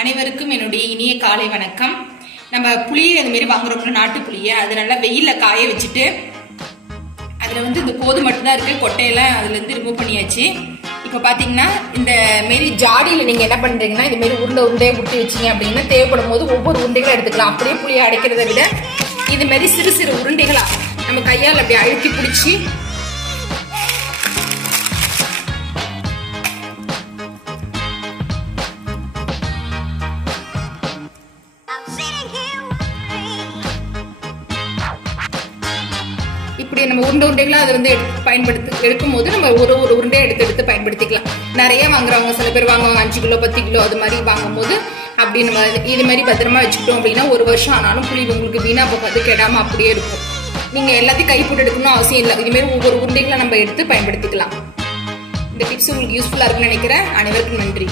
அனைவருக்கும் என்னுடைய இனிய காலை வணக்கம். நம்ம புளியை அது மாரி வாங்குறோம்ல நாட்டு புளியை. அது நல்லா வெயிலில் காய வச்சுட்டு அதில் வந்து இந்த கோது மட்டும்தான் இருக்குது கொட்டையெல்லாம் அதுலேருந்து ரிமூவ் பண்ணியாச்சு. இப்போ பார்த்தீங்கன்னா இந்த மாரி ஜாடியில் நீங்கள் என்ன பண்ணுறீங்கன்னா இந்த மாரி உருண்டை உருண்டையை முட்டி வச்சீங்க அப்படின்னா தேவைப்படும் போது ஒவ்வொரு உருண்டைகளும் எடுத்துக்கலாம். அப்படியே புளியை அடைக்கிறத விட இதுமாரி சிறு சிறு உருண்டைகளாக நம்ம கையால் அப்படி அழுத்தி பிடிச்சி இப்படி நம்ம உருண்டை உருண்டைகளாக அதை வந்து எடுத்து பயன்படுத்தி எடுக்கும் போது நம்ம ஒரு ஒரு உருண்டையை எடுத்து எடுத்து பயன்படுத்திக்கலாம். நிறைய வாங்குறவங்க சில பேர் வாங்குவாங்க அஞ்சு கிலோ பத்து கிலோ அது மாதிரி வாங்கும்போது அப்படி நம்ம இது மாதிரி பத்திரமா வச்சுக்கிட்டோம் அப்படின்னா ஒரு வருஷம் ஆனாலும் புளி உங்களுக்கு வீணாக போகாது கெடாமல் அப்படியே இருக்கும். நீங்கள் எல்லாத்தையும் கை போட்டு எடுக்கணும்னு அவசியம் இல்லை. இதுமாரி ஒவ்வொரு உருண்டைகளை நம்ம எடுத்து பயன்படுத்திக்கலாம். இந்த டிப்ஸ் உங்களுக்கு யூஸ்ஃபுல்லாக இருக்குன்னு நினைக்கிறேன். அனைவருக்கும் நன்றி.